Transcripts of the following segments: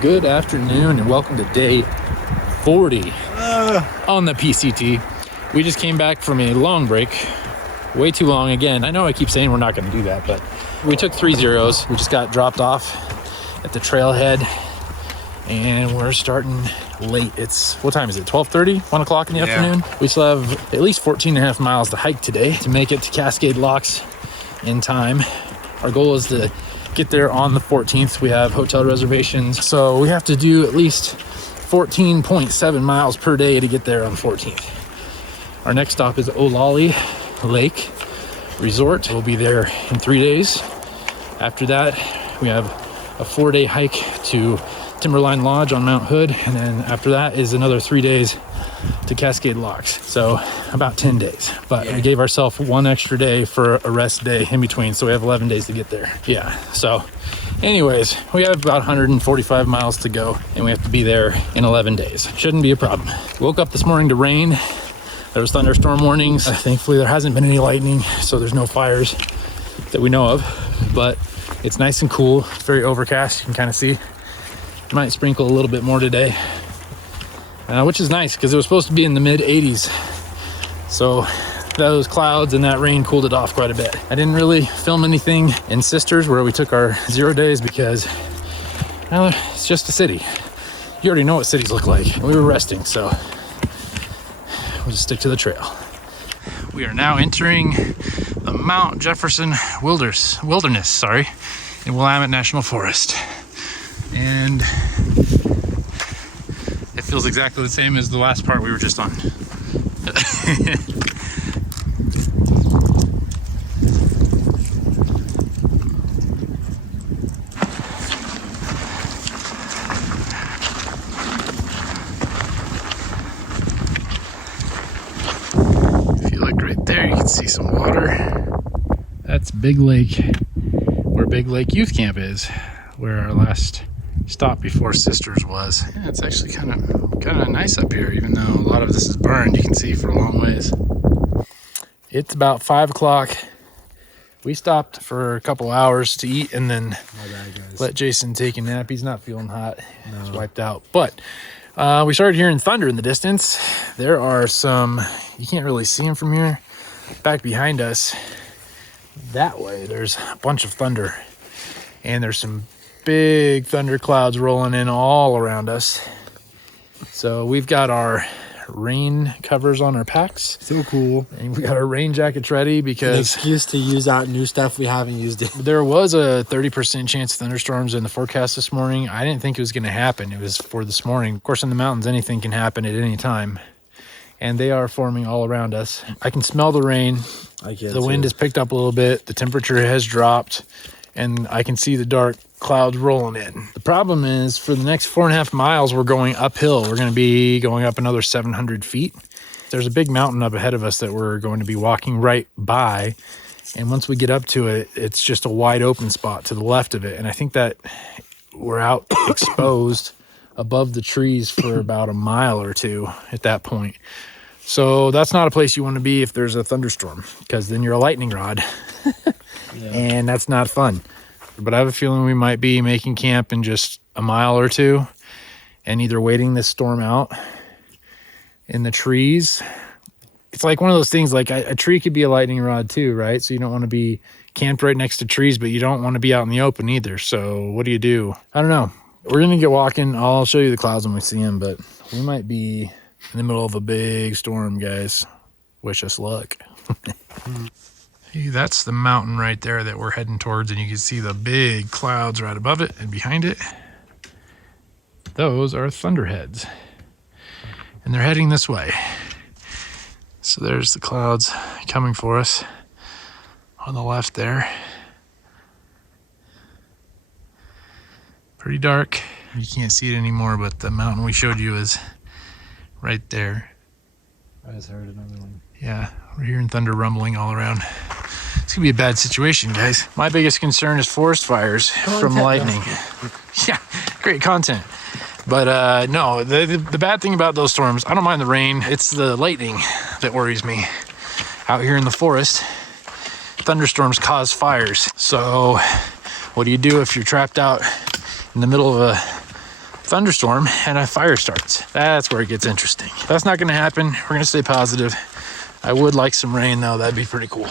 Good afternoon and welcome to day 40 on the PCT. We just came back from a long break, way too long again. I know I keep saying we're not going to do that, but we took 3 zeros. We just got dropped off at the trailhead and we're starting late. It's, what time is it? 12:30, 1 o'clock in the afternoon. We still have at least 14 and a half miles to hike today to make it to Cascade Locks in time. Our goal is to get there on the 14th. We have hotel reservations, so we have to do at least 14.7 miles per day to get there on the 14th. Our next stop is Olali Lake Resort. We'll be there in 3 days. After that, we have a 4-day hike to Timberline Lodge on Mount Hood, and then after that is another 3 days to Cascade Locks. So about 10 days, but we gave ourselves 1 extra day for a rest day in between, so we have 11 days to get there. So anyways, we have about 145 miles to go and we have to be there in 11 days. Shouldn't be a problem. Woke up this morning to rain. There was thunderstorm warnings. Thankfully there hasn't been any lightning, so there's no fires that we know of, but it's nice and cool. It's very overcast. You can kind of see it might sprinkle a little bit more today, which is nice because it was supposed to be in the mid 80s. So those clouds and that rain cooled it off quite a bit. I didn't really film anything in Sisters where we took our 0 days because, well, it's just a city. You already know what cities look like. We were resting, so we'll just stick to the trail. We are now entering the Mount Jefferson Wilderness, in Willamette National Forest. And it feels exactly the same as the last part we were just on. If you look right there, you can see some water. That's Big Lake, where Big Lake Youth Camp is, where our last stop before Sisters was. Yeah, it's actually kind of nice up here, even though a lot of this is burned. You can see for a long ways. It's about 5 o'clock. We stopped for a couple hours to eat and then let Jason take a nap. He's not feeling hot. No. He's wiped out. But we started hearing thunder in the distance. There are some, you can't really see them from here. Back behind us, that way, there's a bunch of thunder. And there's some big thunder clouds rolling in all around us. So we've got our rain covers on our packs. So cool. And we got our rain jackets ready because an excuse to use out new stuff we haven't used it. There was a 30% chance of thunderstorms in the forecast this morning. I didn't think it was going to happen. It was for this morning. Of course, in the mountains, anything can happen at any time. And they are forming all around us. I can smell the rain. The wind has picked up a little bit. The temperature has dropped. And I can see the dark clouds rolling in. The problem is for the next 4.5 miles, we're going uphill. We're going to be going up another 700 feet. There's a big mountain up ahead of us that we're going to be walking right by. And once we get up to it, it's just a wide open spot to the left of it. And I think that we're out exposed above the trees for about a mile or two at that point. So that's not a place you want to be if there's a thunderstorm, because then you're a lightning rod. And that's not fun. But I have a feeling we might be making camp in just a mile or two and either waiting this storm out in the trees. It's like one of those things, like a tree could be a lightning rod too, right? So you don't want to be camped right next to trees, but you don't want to be out in the open either. So what do? I don't know. We're going to get walking. I'll show you the clouds when we see them, but we might be in the middle of a big storm, guys. Wish us luck. That's the mountain right there that we're heading towards, and you can see the big clouds right above it and behind it. Those are thunderheads, and they're heading this way. So there's the clouds coming for us on the left there. Pretty dark. You can't see it anymore, but the mountain we showed you is right there. I just heard another one. Yeah, we're hearing thunder rumbling all around. It's gonna be a bad situation, guys. My biggest concern is forest fires from lightning. Yeah, great content. But no, the bad thing about those storms, I don't mind the rain. It's the lightning that worries me. Out here in the forest, thunderstorms cause fires. So what do you do if you're trapped out in the middle of thunderstorm and a fire starts. That's where it gets interesting. That's not gonna happen. We're gonna stay positive. I would like some rain though. That'd be pretty cool.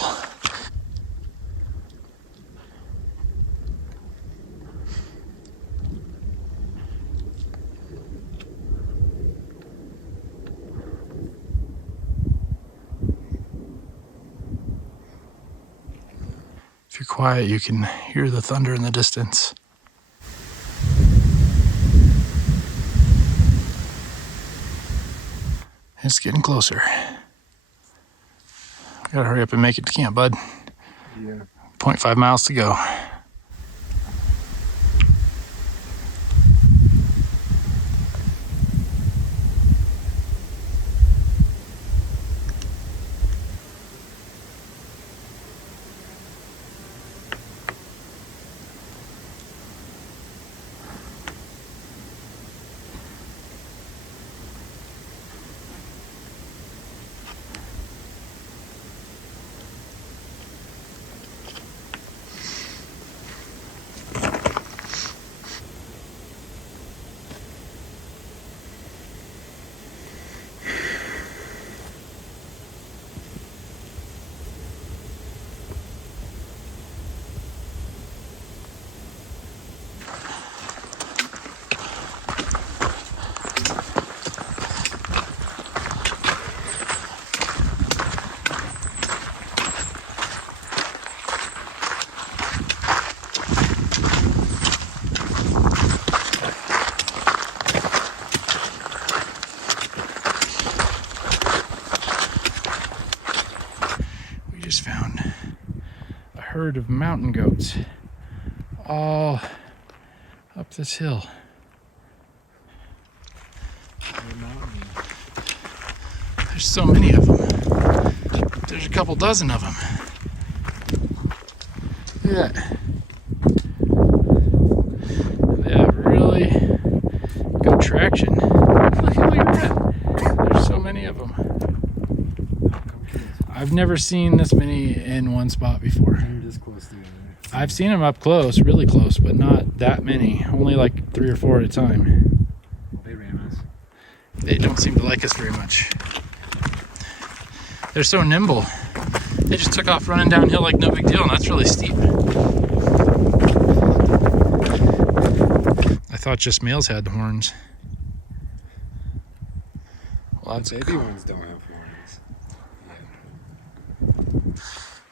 If you're quiet, you can hear the thunder in the distance. It's getting closer. Gotta hurry up and make it to camp, bud. Yeah. 0.5 miles to go. Just found a herd of mountain goats all up this hill. There's so many of them. There's a couple dozen of them. Look at that. They have really good traction. Look at where you're at. There's so many of them. I've never seen this many in one spot before. This close together. I've seen them up close, really close, but not that many. Only like 3 or 4 at a time. They ran us. They don't seem to like us very much. They're so nimble. They just took off running downhill like no big deal, and that's really steep. I thought just males had horns. Well, that's baby ones don't have horns.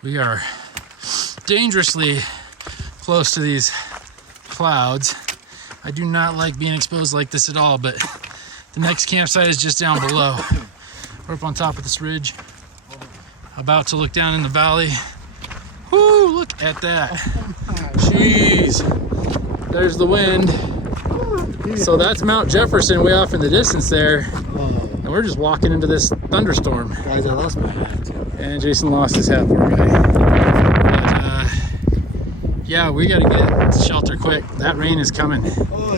We are dangerously close to these clouds. I do not like being exposed like this at all, but the next campsite is just down below. We're up on top of this ridge, about to look down in the valley. Whoo, look at that. Jeez, there's the wind. So that's Mount Jefferson way off in the distance there. And we're just walking into this thunderstorm. Guys, I lost my hat too. And Jason lost his hat, poor guy. But, yeah, we gotta get to shelter quick. That rain is coming. Oh,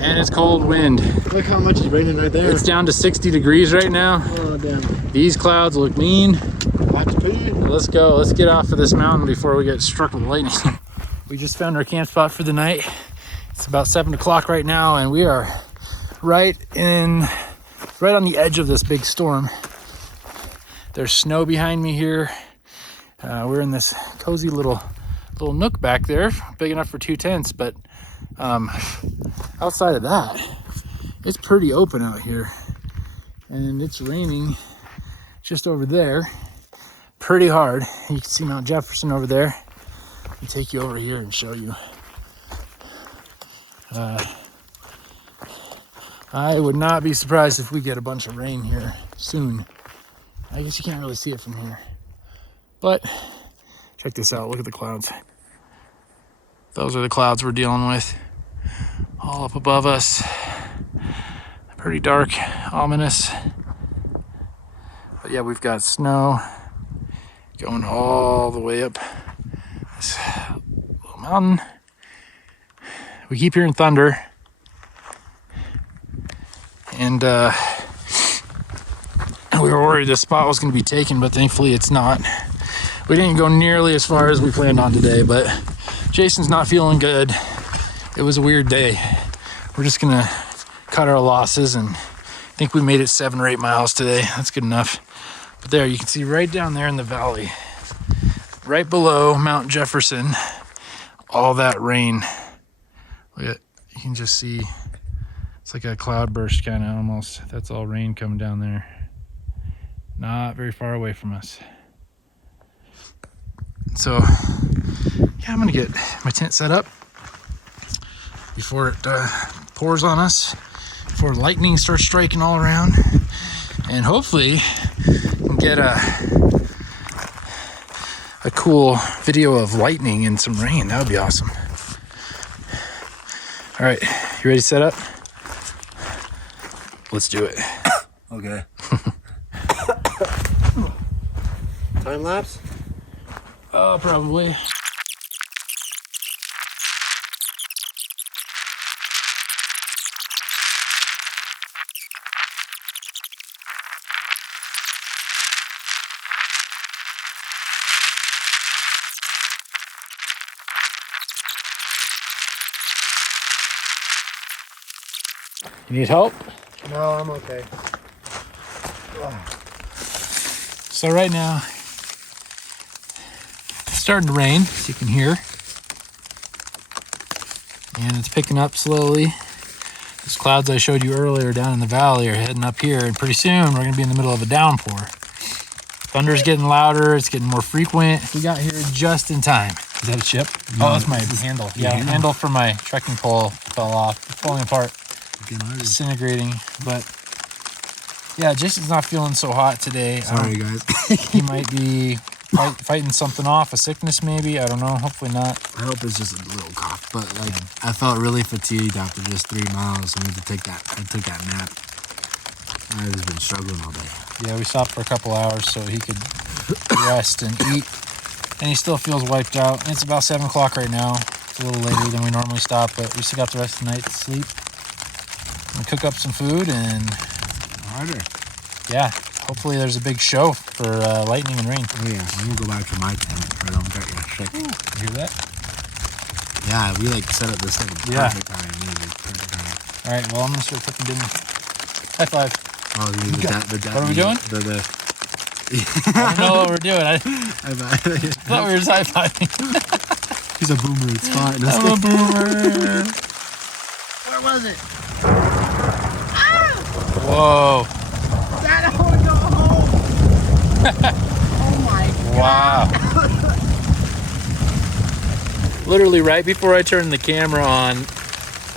And it's cold wind. look how much is raining right there. It's down to 60 degrees right now. Oh, damn. These clouds look mean. Have to pee. Let's go. Let's get off of this mountain before we get struck with lightning. We just found our camp spot for the night. It's about 7 o'clock right now, and we are right on the edge of this big storm. There's snow behind me here. We're in this cozy little nook back there, big enough for 2 tents, but outside of that, it's pretty open out here. And it's raining just over there pretty hard. You can see Mount Jefferson over there. I'll take you over here and show you. I would not be surprised if we get a bunch of rain here soon. I guess you can't really see it from here. But check this out. Look at the clouds. Those are the clouds we're dealing with. All up above us. Pretty dark, ominous. But yeah, we've got snow going all the way up this little mountain. We keep hearing thunder. And we were worried this spot was going to be taken, but thankfully it's not. We didn't go nearly as far as we planned on today, but Jason's not feeling good. It was a weird day. We're just going to cut our losses, and I think we made it 7 or 8 miles today. That's good enough. But there, you can see right down there in the valley, right below Mount Jefferson, all that rain. Look at, you can just see, it's like a cloud burst kind of almost. That's all rain coming down there. Not very far away from us. So, yeah, I'm gonna get my tent set up before it pours on us, before lightning starts striking all around, and hopefully we'll get a cool video of lightning and some rain. That would be awesome. All right, you ready to set up? Let's do it. Okay. Time lapse? Probably. You need help? No, I'm okay. So right now, it's starting to rain, as you can hear. And it's picking up slowly. Those clouds I showed you earlier down in the valley are heading up here, and pretty soon we're gonna be in the middle of a downpour. Thunder's getting louder, it's getting more frequent. We got here just in time. Is that a chip? No, Oh, that's my handle. Yeah, handle. handle for my trekking pole fell off. It's falling apart, disintegrating. But yeah, Jason's not feeling so hot today. Sorry, guys. He might be fighting something off, a sickness maybe. I don't know. Hopefully not. I hope it's just a little cough, but like I felt really fatigued after just 3 miles. So I took that nap. I've just been struggling all day. Yeah, we stopped for a couple hours so he could rest and eat. And he still feels wiped out. It's about 7 o'clock right now. It's a little later than we normally stop, but we still got the rest of the night to sleep. We'll cook up some food and Harder. yeah, hopefully there's a big show for lightning and rain. Oh yeah, I'm gonna go back to my tent right on Shake. You hear that? Yeah, we like set up this like a perfect time. Really perfect time. All right, well, I'm gonna start cooking dinner. High five. Oh, the What are we doing? I don't know what we're doing. I thought we were just high-fiving. He's a boomer. It's fine. I'm a boomer. Where was it? Whoa. Dad, I want to go home. Oh my God. Wow. Literally right before I turned the camera on,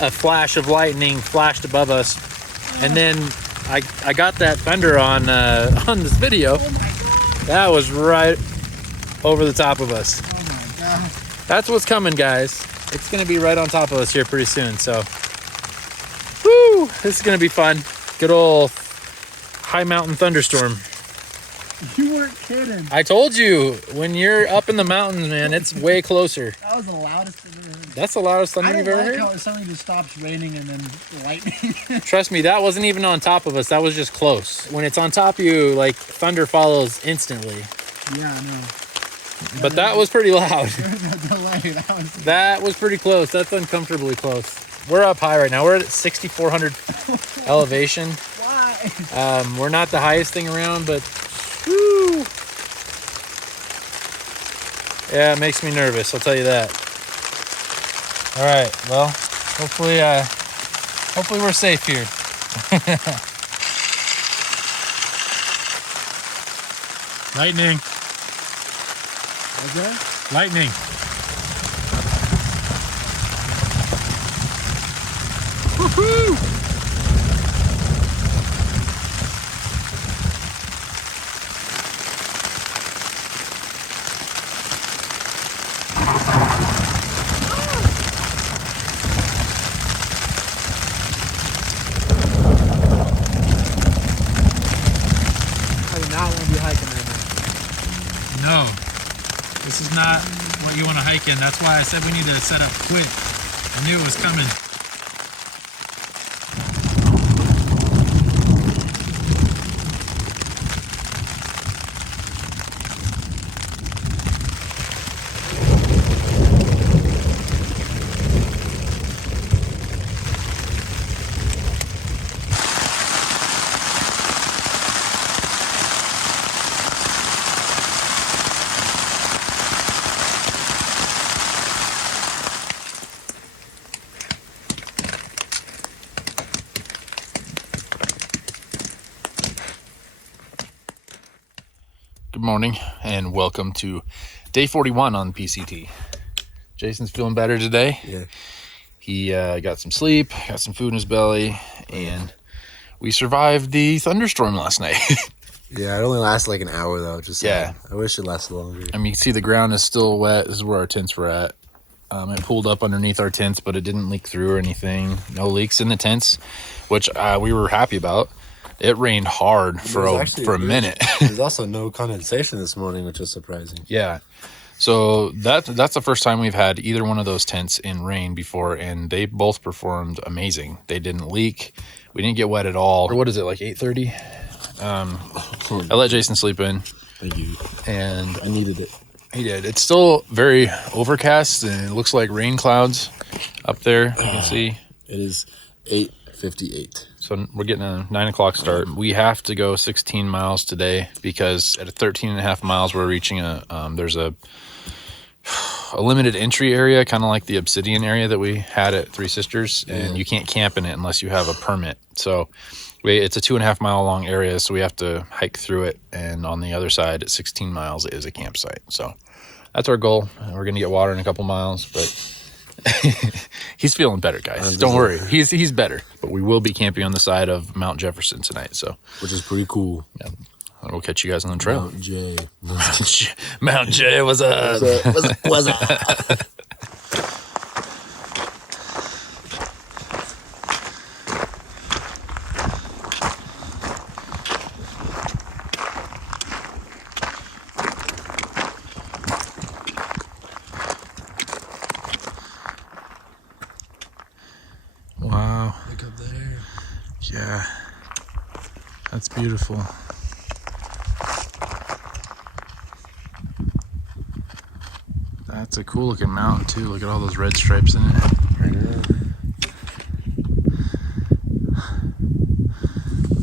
a flash of lightning flashed above us, and then I got that thunder on this video. Oh my God. That was right over the top of us. Oh my God. That's what's coming, guys. It's gonna be right on top of us here pretty soon. So, woo! This is gonna be fun. Good old high mountain thunderstorm. You weren't kidding. I told you, when you're up in the mountains, man, it's way closer. That was the loudest I've ever heard. That's the loudest thunder I you've don't ever like heard? how it suddenly just stops raining and then lightning. Trust me, that wasn't even on top of us. That was just close. When it's on top of you, like, thunder follows instantly. Yeah, I know. But that was pretty loud. There's a delay. That was pretty close. That's uncomfortably close. We're up high right now. We're at 6,400 elevation. Why? We're not the highest thing around, but woo. Yeah, it makes me nervous, I'll tell you that. All right, well, hopefully we're safe here. Lightning. Okay. Lightning. Woohoo! I do not want to be hiking right now. No, this is not what you want to hike in. That's why I said we need to set up quick. I knew it was coming. morning, and welcome to day 41 on PCT. Jason's feeling better today. Yeah. He got some sleep, got some food in his belly, and we survived the thunderstorm last night. Yeah, it only lasted like an hour though. Just Yeah. I wish it lasted longer. I mean, you can see the ground is still wet. This is where our tents were at. It pulled up underneath our tents, but it didn't leak through or anything. No leaks in the tents, which we were happy about. It rained hard for a minute. There's also no condensation this morning, which was surprising. Yeah. So that's the first time we've had either one of those tents in rain before, and they both performed amazing. They didn't leak. We didn't get wet at all. Or what is it, like 8:30? I let Jason sleep in. Thank you. And I needed it. he did. It's still very overcast, and it looks like rain clouds up there. You can see. It is 8:58. So we're getting a 9 o'clock start. We have to go 16 miles today because at 13 and a half miles, we're reaching there's a limited entry area, kind of like the Obsidian area that we had at Three Sisters, and you can't camp in it unless you have a permit. So it's a 2.5 mile long area, so we have to hike through it. And on the other side at 16 miles is a campsite. So that's our goal. We're going to get water in a couple miles, but he's feeling better, guys. Don't worry. He's better. But we will be camping on the side of Mount Jefferson tonight, so Which is pretty cool. yeah. We'll catch you guys on the trail. Mount J. Mount J was up. Was up? Wow. Look up there. Yeah. That's beautiful. That's a cool looking mountain too. Look at all those red stripes in it. I know.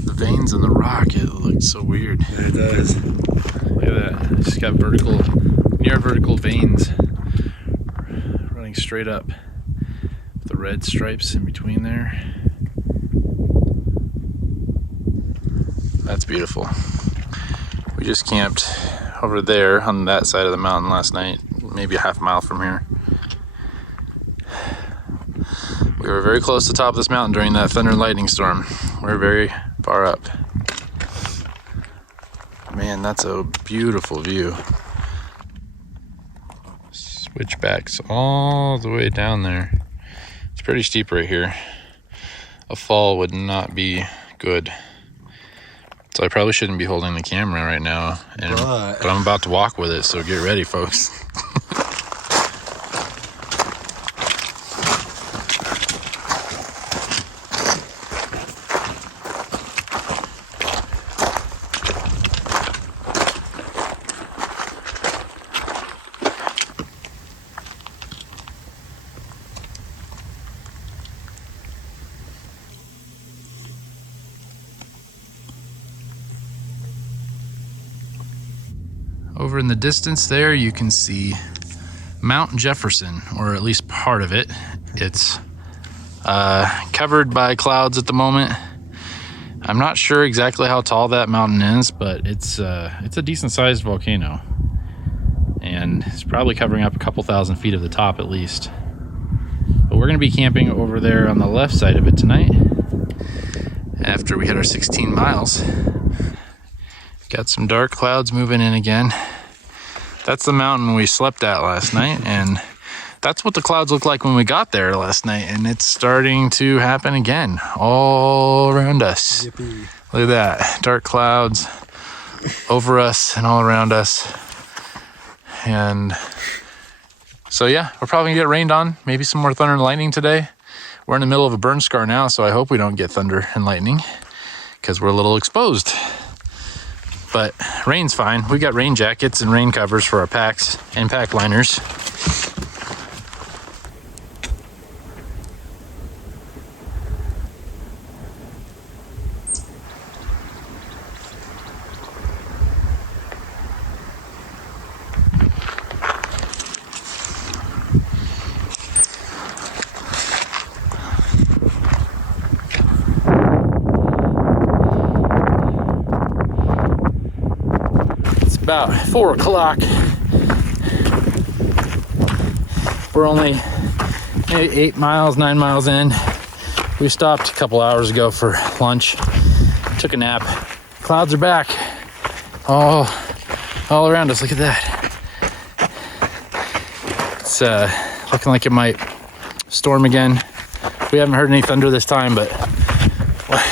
The veins in the rock, it looks so weird. Yeah, it does. Look at that. It's got near vertical veins running straight up. The red stripes in between there. That's beautiful. We just camped over there on that side of the mountain last night, maybe a half mile from here. We were very close to the top of this mountain during that thunder and lightning storm. We're very far up. Man, that's a beautiful view. Switchbacks all the way down there. It's pretty steep right here. A fall would not be good. So I probably shouldn't be holding the camera right now, but I'm about to walk with it, so get ready, folks. Over in the distance there, you can see Mount Jefferson, or at least part of it. It's covered by clouds at the moment. I'm not sure exactly how tall that mountain is, but it's a decent sized volcano. And it's probably covering up a couple thousand feet of the top at least. But we're gonna be camping over there on the left side of it tonight after we hit our 16 miles. Got some dark clouds moving in again. That's the mountain we slept at last night, and that's what the clouds looked like when we got there last night, and it's starting to happen again all around us. Yippee. Look at that, dark clouds over us and all around us. And so yeah, we're probably gonna get rained on, maybe some more thunder and lightning today. We're in the middle of a burn scar now, so I hope we don't get thunder and lightning because we're a little exposed. But rain's fine. We got rain jackets and rain covers for our packs and pack liners. about 4 o'clock. We're only maybe 8 miles, 9 miles in. We stopped a couple hours ago for lunch. Took a nap. Clouds are back. All around us. Look at that. It's looking like it might storm again. We haven't heard any thunder this time, but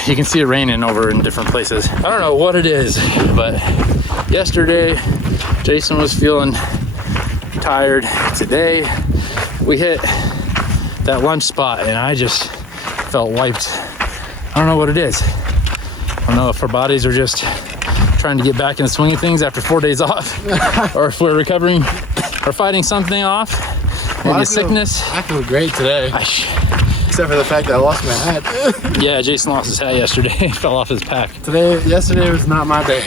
you can see it raining over in different places. I don't know what it is, but yesterday Jason was feeling tired. Today we hit that lunch spot and I just felt wiped. I don't know what it is. I don't know if our bodies are just trying to get back in the swing of things after 4 days off, or if we're recovering or fighting something off. Maybe a sickness. I feel great today. Except for the fact that I lost my hat. Yeah, Jason lost his hat yesterday. He fell off his pack. Yesterday was not my day.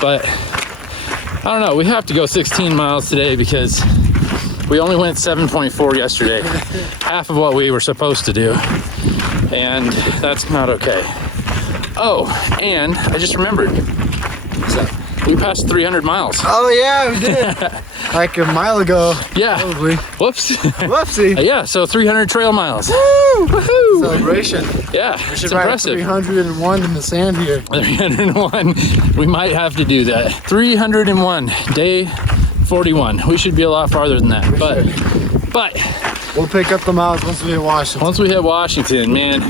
But I don't know, we have to go 16 miles today because we only went 7.4 yesterday. Half of what we were supposed to do. And that's not okay. Oh, and I just remembered. What's that? We passed 300 miles. Oh yeah, we did. Like a mile ago. Yeah. Probably. Whoops. Whoopsie. Yeah, so 300 trail miles. Woo! Woohoo! Celebration. Yeah, We it's should write impressive. 301 in the sand here. 301. We might have to do that. 301, day 41. We should be a lot farther than that. But We'll pick up the miles once we hit Washington. once we hit Washington, man,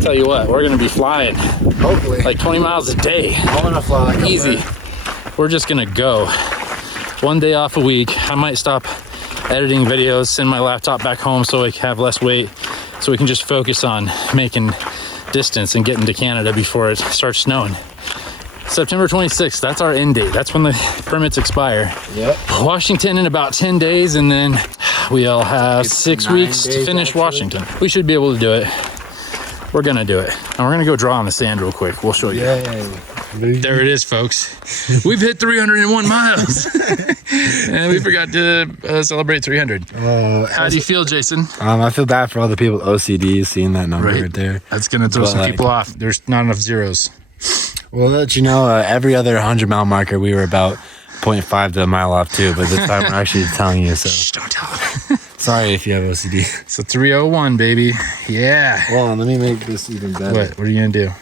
tell you what, we're gonna be flying Hopefully. like 20 miles a day. I want to fly like Easy. We're just gonna go. 1 day off a week. I might stop editing videos, send my laptop back home so I can have less weight, so we can just focus on making distance and getting to Canada before it starts snowing. September 26th, that's our end date. That's when the permits expire. Yep. Washington in about 10 days, and then we'll have It's 6 9 weeks to days, finish actually. Washington. We should be able to do it. We're gonna do it. And we're gonna go draw on the sand real quick. We'll show you. Yay. There it is, folks. We've hit 301 miles. And we forgot to celebrate 300. How do you feel, Jason? I feel bad for all the people with OCD seeing that number right there. That's going to throw But, some like- people off. There's not enough zeros. Well, let you know, every other 100-mile marker, we were about 0.5 to a mile off too, but this time we're actually telling you, so Shh, don't tell them. sorry if you have OCD. So 301, baby. Yeah. Hold on, let me make this even better. What are you going to do?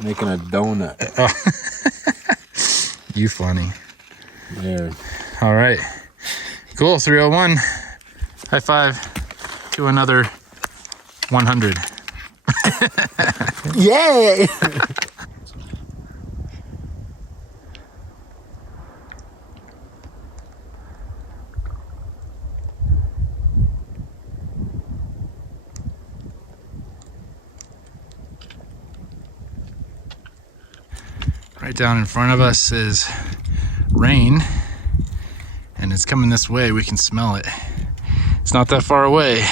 Making a donut. You funny. There. All right. Cool, 301. High five to another 100. Yay! Right down in front of us is rain, and it's coming this way. We can smell it. It's not that far away.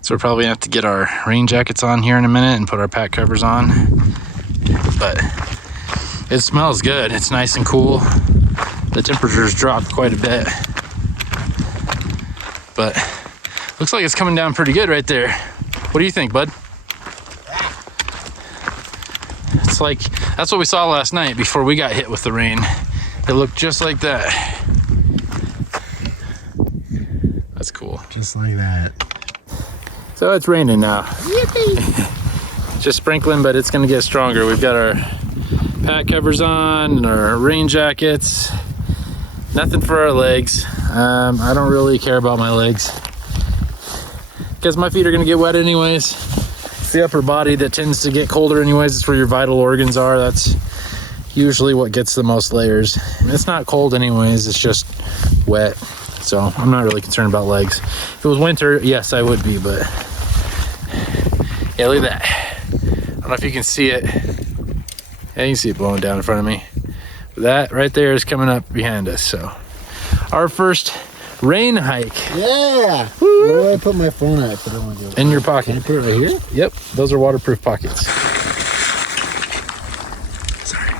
So we're probably gonna have to get our rain jackets on here in a minute and put our pack covers on. But it smells good. It's nice and cool. The temperature's dropped quite a bit. But looks like it's coming down pretty good right there. What do you think, bud? It's like, that's what we saw last night before we got hit with the rain. It looked just like that. That's cool. Just like that. So it's raining now. Yippee! Just sprinkling, but it's gonna get stronger. We've got our pack covers on and our rain jackets. Nothing for our legs. I don't really care about my legs because my feet are gonna get wet anyways. It's the upper body that tends to get colder anyways. It's where your vital organs are. That's usually what gets the most layers. It's not cold anyways, it's just wet. So I'm not really concerned about legs. If it was winter, yes, I would be, but yeah, look at that. I don't know if you can see it. Yeah, you can see it blowing down in front of me. But that right there is coming up behind us. So our first rain hike. Yeah! Where do I put my phone at if I don't want to do it? In your Can I pocket. put it right here? Yep, those are waterproof pockets. Sorry.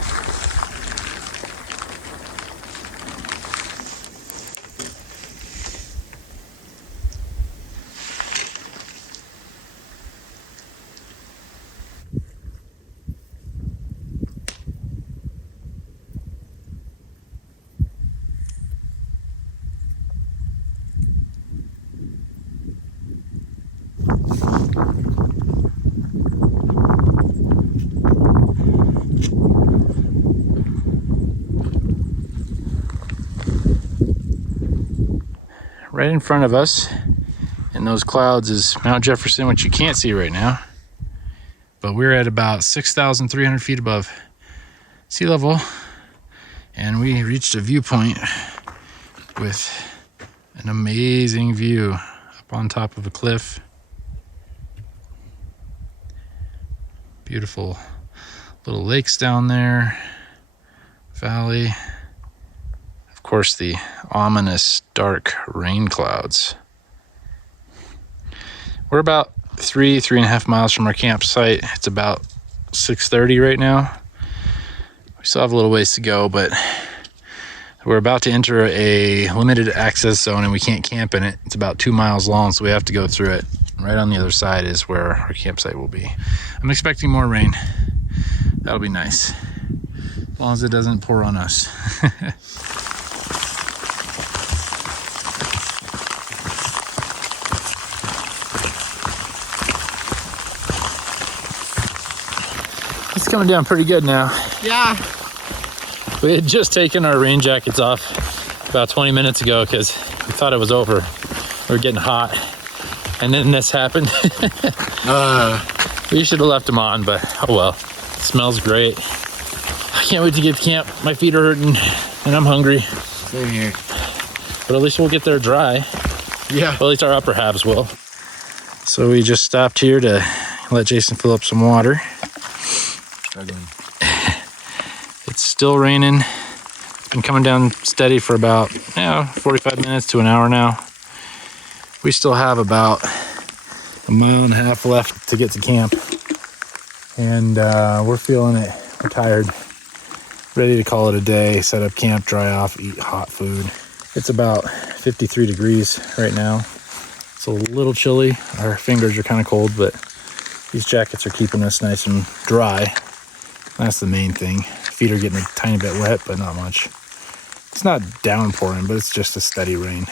Right in front of us in those clouds is Mount Jefferson, which you can't see right now. But we're at about 6,300 feet above sea level. And we reached a viewpoint with an amazing view up on top of a cliff. Beautiful little lakes down there, valley. Of course, the ominous dark rain clouds. We're about 3.5 miles from our campsite. It's about 6:30 right now. We still have a little ways to go, but we're about to enter a limited access zone and we can't camp in it. It's about 2 miles long, so we have to go through it. Right on the other side is where our campsite will be. I'm expecting more rain. That'll be nice, as long as it doesn't pour on us. It's coming down pretty good now. Yeah. We had just taken our rain jackets off about 20 minutes ago because we thought it was over. We were getting hot. And then this happened. We should have left them on, but oh well. It smells great. I can't wait to get to camp. My feet are hurting and I'm hungry. Same here. But at least we'll get there dry. Yeah. Well, at least our upper halves will. So we just stopped here to let Jason fill up some water. Struggling. It's still raining. It's been coming down steady for about 45 minutes to an hour now. We still have about 1.5 miles left to get to camp. And we're feeling it. We're tired. Ready to call it a day, set up camp, dry off, eat hot food. It's about 53 degrees right now. It's a little chilly. Our fingers are kind of cold, but these jackets are keeping us nice and dry. That's the main thing. Feet are getting a tiny bit wet, but not much. It's not downpouring, but it's just a steady rain.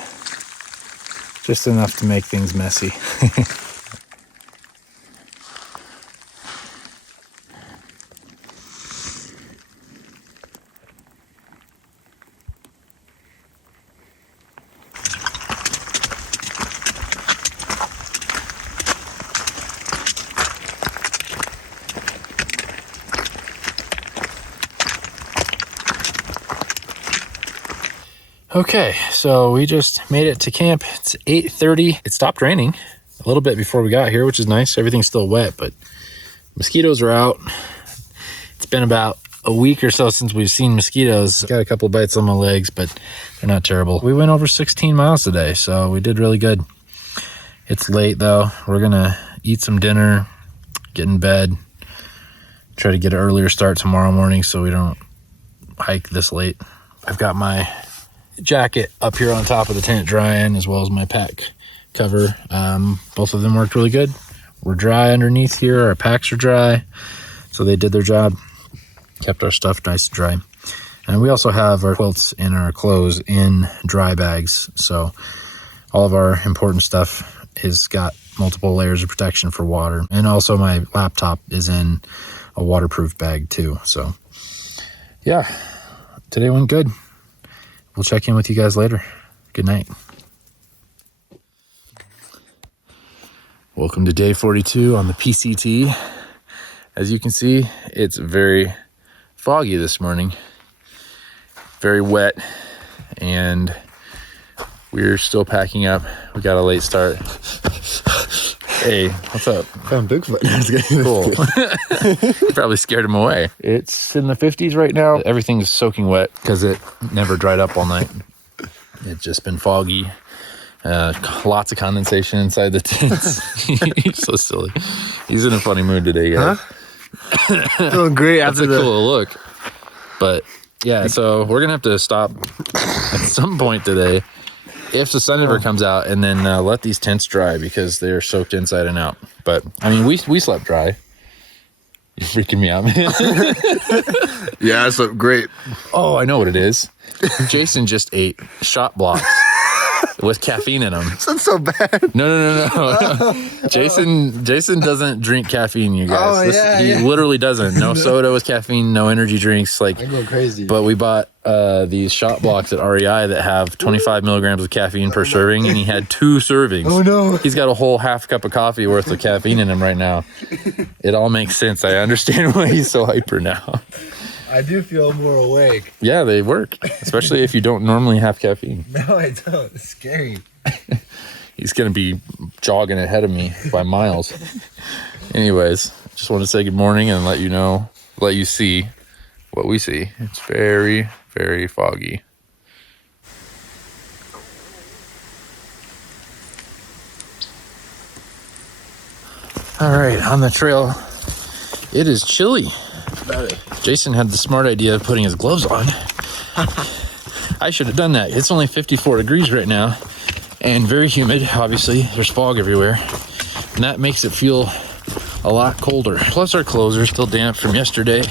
Just enough to make things messy. Okay, so we just made it to camp. It's 8:30. It stopped raining a little bit before we got here, which is nice. Everything's still wet, but mosquitoes are out. It's been about a week or so since we've seen mosquitoes. Got a couple bites on my legs, but they're not terrible. We went over 16 miles today, so we did really good. It's late though. We're gonna eat some dinner, get in bed, try to get an earlier start tomorrow morning so we don't hike this late. I've got my jacket up here on top of the tent drying, as well as my pack cover. Both of them worked really good. We're dry underneath here. Our packs are dry, so they did their job. Kept our stuff nice and dry. And we also have our quilts and our clothes in dry bags, so all of our important stuff has got multiple layers of protection for water. And also my laptop is in a waterproof bag too. So yeah, today went good. We'll check in with you guys later. Good night. Welcome to day 42 on the PCT. As you can see, it's very foggy this morning. Very wet, and we're still packing up. We got a late start. Hey, what's up? Found Bigfoot. Cool. Probably scared him away. It's in the 50s right now. Everything's soaking wet because it never dried up all night. It's just been foggy. Lots of condensation inside the tents. He's so silly. He's in a funny mood today, guys. Huh? Feeling great after That's a cool look. But yeah, so we're gonna have to stop at some point today if the sun ever comes out, and then let these tents dry because they're soaked inside and out. But I mean, we slept dry. You're freaking me out, man. Yeah, I slept great. Oh, I know what it is. Jason just ate shot blocks with caffeine in them. That's so bad. No. Jason doesn't drink caffeine, you guys. He yeah. literally doesn't. No soda with caffeine, no energy drinks. Like, I go crazy. but we bought these shot blocks at REI that have 25 milligrams of caffeine per serving, and he had 2 servings. Oh no. He's got a whole half cup of coffee worth of caffeine in him right now. It all makes sense. I understand why he's so hyper now. I do feel more awake. Yeah, they work, especially if you don't normally have caffeine. No, I don't. It's scary. He's going to be jogging ahead of me by miles. Anyways, just want to say good morning and let you see what we see. It's very, very foggy. All right, on the trail, it is chilly. Jason had the smart idea of putting his gloves on. I should have done that. It's only 54 degrees right now and very humid. Obviously, there's fog everywhere, and that makes it feel a lot colder. Plus, our clothes are still damp from yesterday.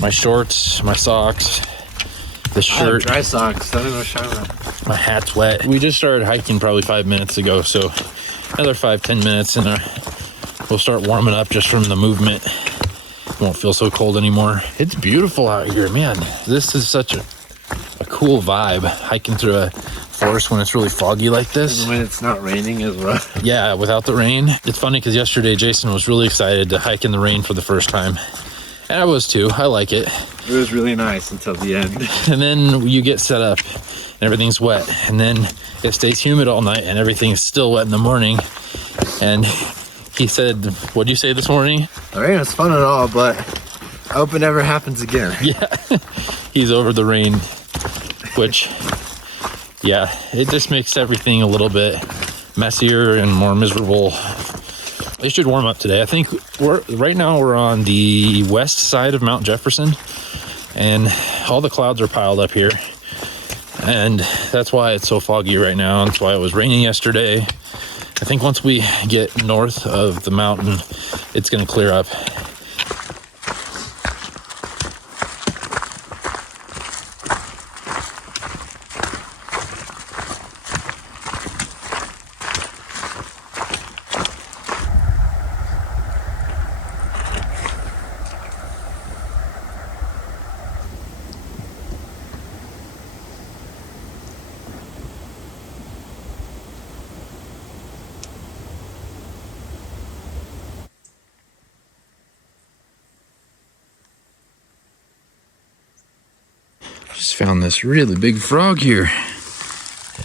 My shorts, my socks, the shirt. Dry socks. I don't know shower. My hat's wet. We just started hiking probably 5 minutes ago, so another 5-10 minutes and we'll start warming up just from the movement. Won't feel so cold anymore. It's beautiful out here, man. This is such a cool vibe, hiking through a forest when it's really foggy like this. And when it's not raining as well. Yeah, without the rain. It's funny because yesterday Jason was really excited to hike in the rain for the first time. And I was too. I like it. It was really nice until the end. And then you get set up and everything's wet. And then it stays humid all night and everything is still wet in the morning. And he said, what'd you say this morning? The rain was fun and all, but I hope it never happens again. Yeah, he's over the rain, which, yeah, it just makes everything a little bit messier and more miserable. It should warm up today. I think right now we're on the west side of Mount Jefferson, and all the clouds are piled up here. And that's why it's so foggy right now. That's why it was raining yesterday. I think once we get north of the mountain, it's going to clear up. Just found this really big frog here.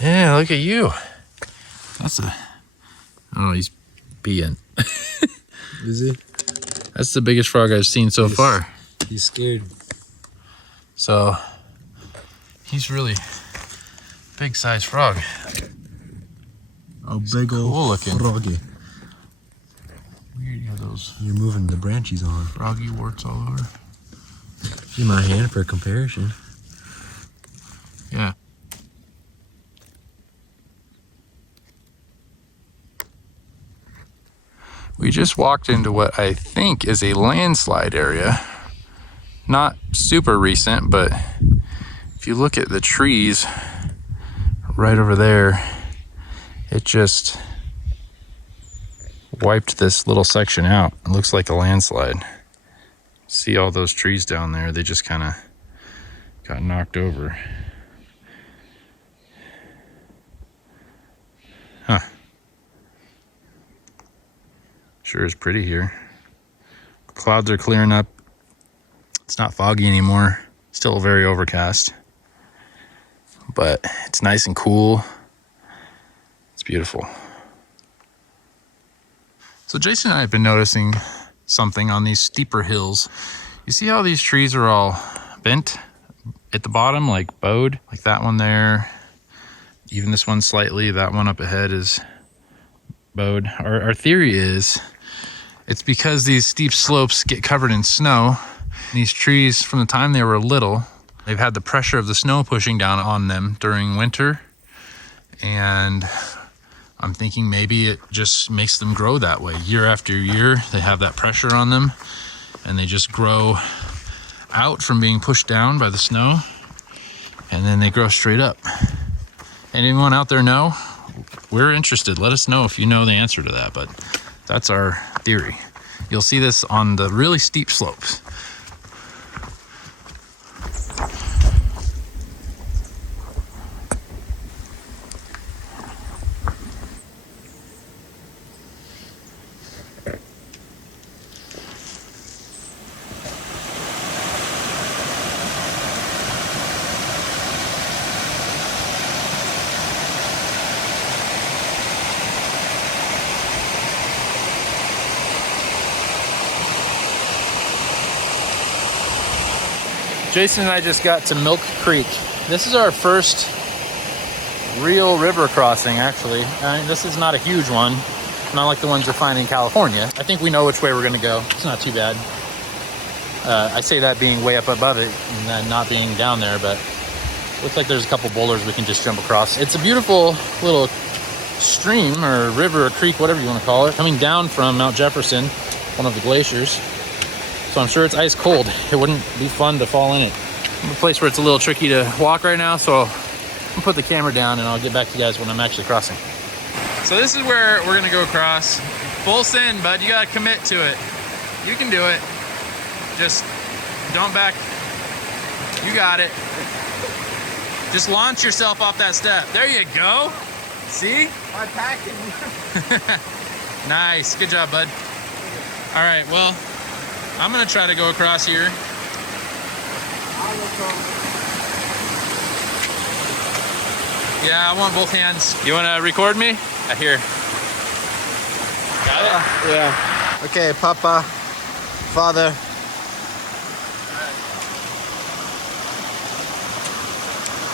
Yeah, look at you. Oh, he's peeing. Is he? That's the biggest frog I've seen so far. He's scared. So, he's really big size frog. Oh, big old cool looking. froggy. Weird, you have those You're moving the branches on. froggy warts all over. See my hand for comparison. Yeah. We just walked into what I think is a landslide area. Not super recent, but if you look at the trees right over there, it just wiped this little section out. It looks like a landslide. See all those trees down there? They just kind of got knocked over. Huh. Sure is pretty here. Clouds are clearing up. It's not foggy anymore. Still very overcast. But it's nice and cool. It's beautiful. So Jason and I have been noticing something on these steeper hills. You see how these trees are all bent at the bottom, like bowed? Like that one there. Even this one slightly. That one up ahead is bowed. Our theory is it's because these steep slopes get covered in snow. These trees, from the time they were little, they've had the pressure of the snow pushing down on them during winter. And I'm thinking maybe it just makes them grow that way. Year after year, they have that pressure on them and they just grow out from being pushed down by the snow, and then they grow straight up. Anyone out there know? We're interested. Let us know if you know the answer to that, but that's our theory. You'll see this on the really steep slopes. Jason and I just got to Milk Creek. This is our first real river crossing, actually. This is not a huge one, not like the ones you'll find in California. I think we know which way we're gonna go. It's not too bad. I say that being way up above it and then not being down there, but looks like there's a couple boulders we can just jump across. It's a beautiful little stream or river or creek, whatever you want to call it, coming down from Mount Jefferson, one of the glaciers. So I'm sure it's ice cold. It wouldn't be fun to fall in it. I'm in a place where it's a little tricky to walk right now, so I'll put the camera down and I'll get back to you guys when I'm actually crossing. So this is where we're gonna go across. Full send, bud. You gotta commit to it. You can do it. Just don't back. You got it. Just launch yourself off that step. There you go. See? I'm packing. Nice. Good job, bud. All right, well, I'm gonna try to go across here. Yeah, I want both hands. You wanna record me? Here. Got it? Yeah. Okay, Papa, Father.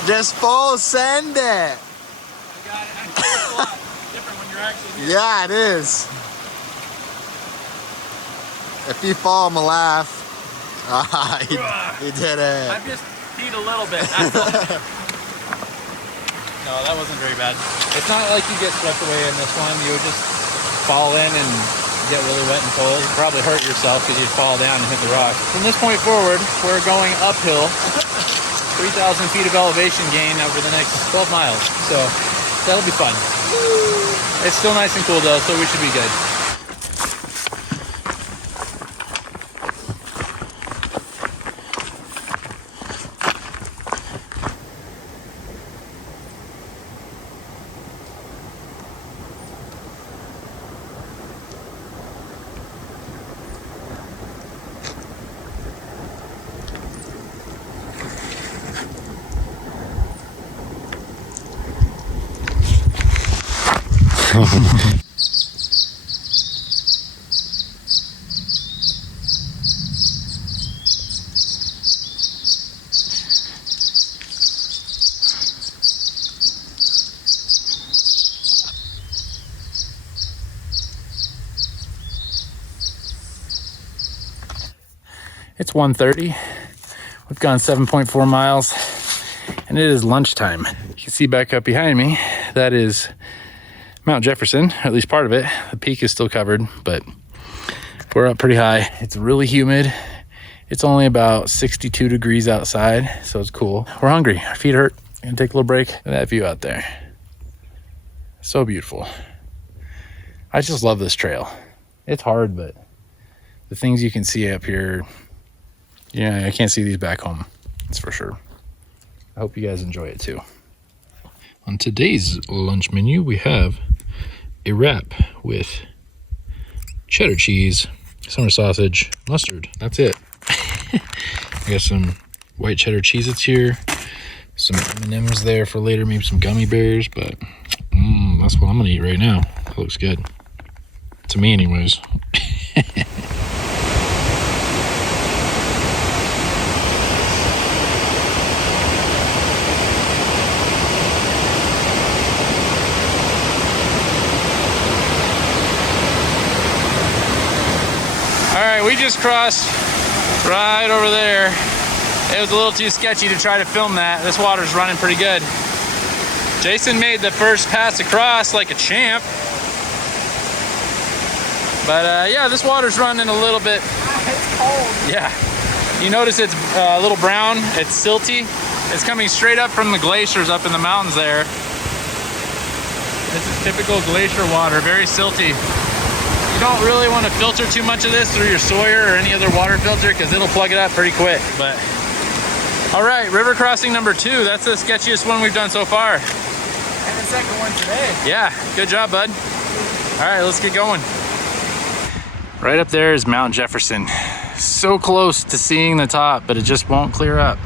Just full send it. I got it. I think it's a lot different when you're actually here. Yeah, it is. If you fall, I'ma laugh. He did it. I just peed a little bit. No, that wasn't very bad. It's not like you get swept away in this one. You would just fall in and get really wet and cold. You'd probably hurt yourself because you'd fall down and hit the rock. From this point forward, we're going uphill. 3,000 feet of elevation gain over the next 12 miles. So that'll be fun. It's still nice and cool though, so we should be good. It's 1:30. We've gone 7.4 miles and it is lunchtime. You can see back up behind me, that is Mount Jefferson, at least part of it. The peak is still covered, but we're up pretty high. It's really humid. It's only about 62 degrees outside, so it's cool. We're hungry, our feet hurt. Gonna take a little break. Look at that view out there. So beautiful. I just love this trail. It's hard, but the things you can see up here, yeah, I can't see these back home. That's for sure. I hope you guys enjoy it too. On today's lunch menu, we have a wrap with cheddar cheese, summer sausage, mustard. That's it. I got some white cheddar Cheez-Its here, some M&Ms there for later, maybe some gummy bears, but that's what I'm gonna eat right now. That looks good. To me anyways. We just crossed right over there. It was a little too sketchy to try to film that. This water's running pretty good. Jason made the first pass across like a champ. But yeah, this water's running a little bit. It's cold. Yeah. You notice it's a little brown. It's silty. It's coming straight up from the glaciers up in the mountains there. This is typical glacier water, very silty. You don't really want to filter too much of this through your Sawyer or any other water filter because it'll plug it up pretty quick. But all right, river crossing number 2. That's the sketchiest one we've done so far. And the second one today. Yeah, good job, bud. All right, let's get going. Right up there is Mount Jefferson. So close to seeing the top, but it just won't clear up.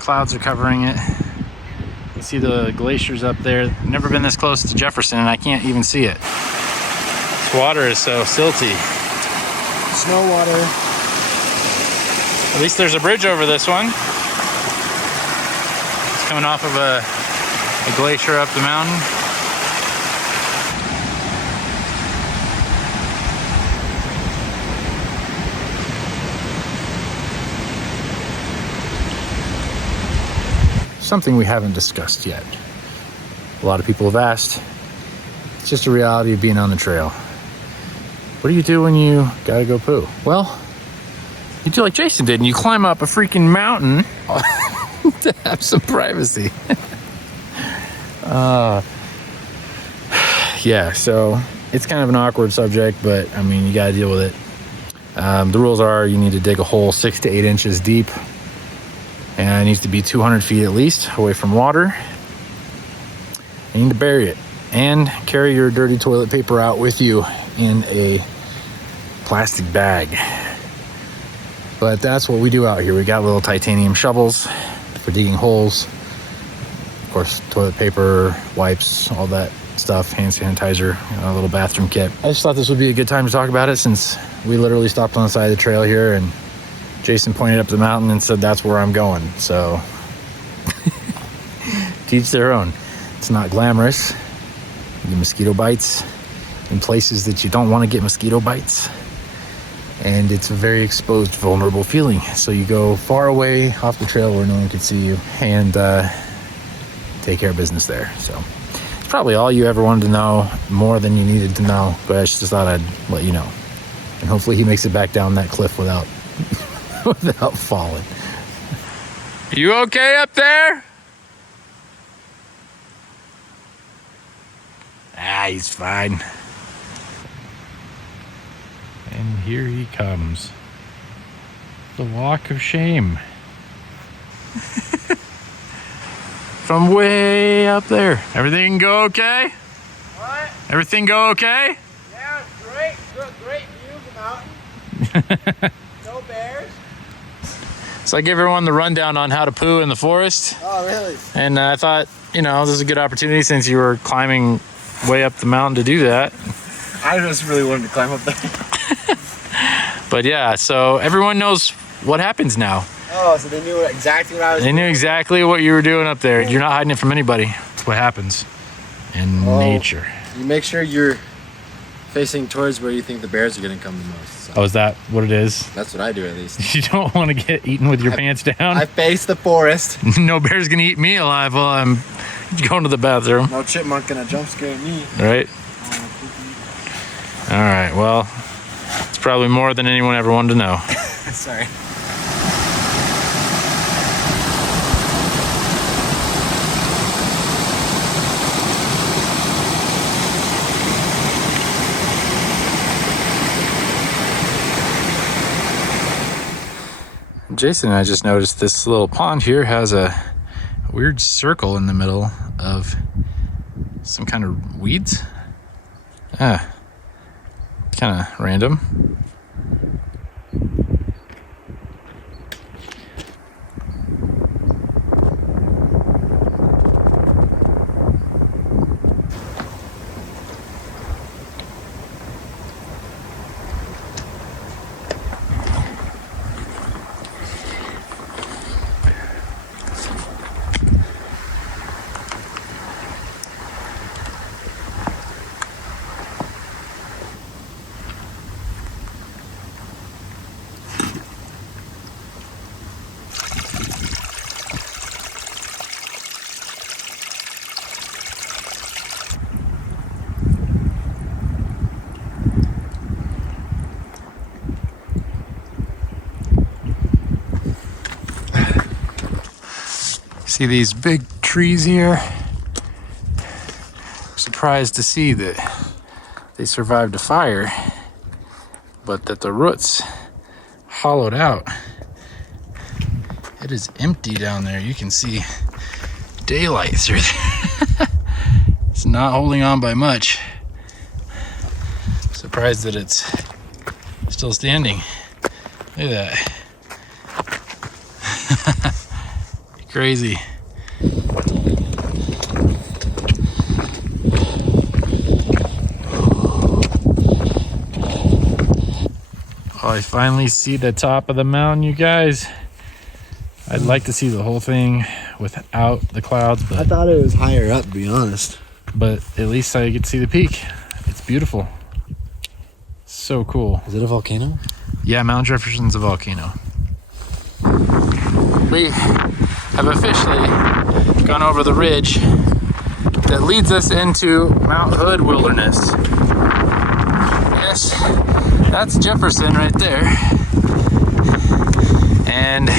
Clouds are covering it. You see the glaciers up there. I've never been this close to Jefferson and I can't even see it. This water is so silty. Snow water. At least there's a bridge over this one. It's coming off of a glacier up the mountain. Something we haven't discussed yet. A lot of people have asked. It's just a reality of being on the trail. What do you do when you gotta go poo? Well, you do like Jason did and you climb up a freaking mountain to have some privacy. Yeah, so it's kind of an awkward subject, but I mean, you gotta deal with it. The rules are you need to dig a hole 6 to 8 inches deep. And it needs to be 200 feet at least away from water. You need to bury it and carry your dirty toilet paper out with you in a plastic bag. But that's what we do out here. We got little titanium shovels for digging holes. Of course, toilet paper, wipes, all that stuff, hand sanitizer, a little bathroom kit. I just thought this would be a good time to talk about it since we literally stopped on the side of the trail here and Jason pointed up the mountain and said, that's where I'm going. So, to each their own. It's not glamorous. You get mosquito bites in places that you don't want to get mosquito bites. And it's a very exposed, vulnerable feeling. So you go far away off the trail where no one can see you and take care of business there. So, it's probably all you ever wanted to know, more than you needed to know. But I just thought I'd let you know. And hopefully he makes it back down that cliff without falling. You okay up there? He's fine. And here he comes. The walk of shame. From way up there. Everything go okay? What? Everything go okay? Yeah, great. Great view of the mountain. No bears. So I gave everyone the rundown on how to poo in the forest. Oh, really? And I thought, you know, this is a good opportunity since you were climbing way up the mountain to do that. I just really wanted to climb up there. But yeah, so everyone knows what happens now. Oh, so they knew exactly what I was They doing. knew exactly what you were doing up there. You're not hiding it from anybody. That's what happens in nature. You make sure you're facing towards where you think the bears are going to come the most. So. Oh, is that what it is? That's what I do, at least. You don't want to get eaten with your pants down? I face the forest. No bear's gonna eat me alive while I'm going to the bathroom. No chipmunk gonna jump scare me. Right? All right, well, it's probably more than anyone ever wanted to know. Sorry. Jason and I just noticed this little pond here has a weird circle in the middle of some kind of weeds. Kind of random. See these big trees here? Surprised to see that they survived a fire, but that the roots hollowed out. It is empty down there. You can see daylight through there. It's not holding on by much. Surprised that it's still standing. Look at that. Crazy. Oh, I finally see the top of the mountain, you guys. I'd like to see the whole thing without the clouds, I but thought it was higher up, to be honest. at least I get to see the peak. It's beautiful. So cool. Is it a volcano? Yeah, Mount Jefferson's a volcano. We have officially gone over the ridge that leads us into Mount Hood Wilderness. Yes, that's Jefferson right there. And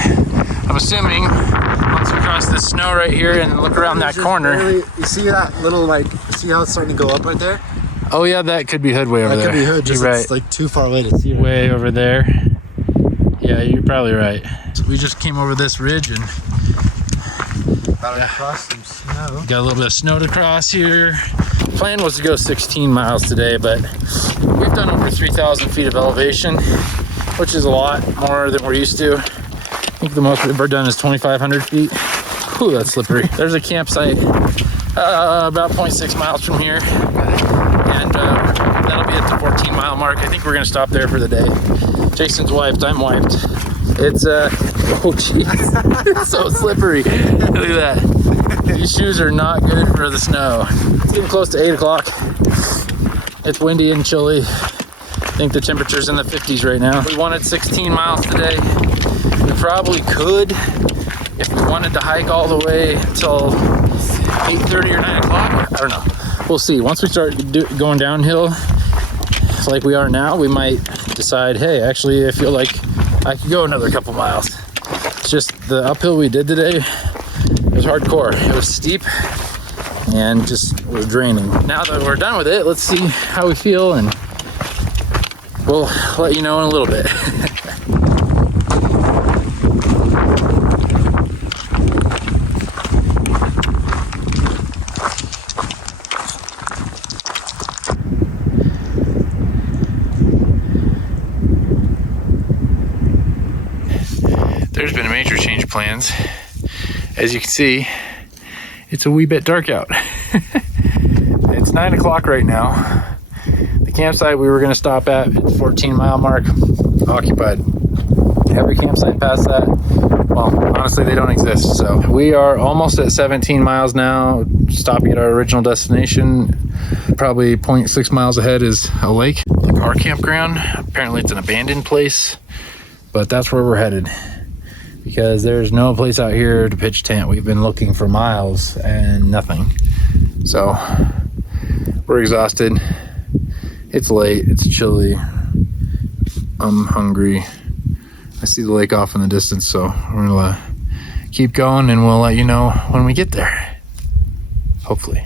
I'm assuming once we cross the snow right here and look around that corner. You see that little, like, see how it's starting to go up right there? Oh yeah, that could be Hood way over That there. could be Hood, just You're right. it's like too far away to see. Right? Way over there. Yeah, you're probably right. So we just came over this ridge and About to cross some snow. got a little bit of snow to cross here. Plan was to go 16 miles today, but we've done over 3,000 feet of elevation, which is a lot more than we're used to. I think the most we've ever done is 2,500 feet. Whew, that's slippery. There's a campsite about 0.6 miles from here, and that'll be at the 14-mile mark. I think we're gonna stop there for the day. Jason's wiped, I'm wiped. It's oh jeez, it's so slippery. Look at that. These shoes are not good for the snow. It's getting close to 8 o'clock. It's windy and chilly. I think the temperature's in the 50s right now. We wanted 16 miles today. We probably could if we wanted to hike all the way till 8:30 or 9 o'clock. I don't know. We'll see. Once we start going downhill like we are now, we might decide, hey, actually, I feel like I could go another couple miles. It's just the uphill we did today, it was hardcore. It was steep and just was draining. Now that we're done with it, let's see how we feel, and we'll let you know in a little bit. There's been a major change of plans. As you can see, it's a wee bit dark out. It's 9 o'clock right now. The campsite we were going to stop at the 14-mile mark, occupied. Every campsite past that, well, honestly, they don't exist. So we are almost at 17 miles now, stopping at our original destination. Probably 0.6 miles ahead is a lake, like our campground. Apparently it's an abandoned place, but that's where we're headed, because there's no place out here to pitch tent. We've been looking for miles and nothing. So we're exhausted. It's late, it's chilly. I'm hungry. I see the lake off in the distance, so we're gonna keep going and we'll let you know when we get there. Hopefully.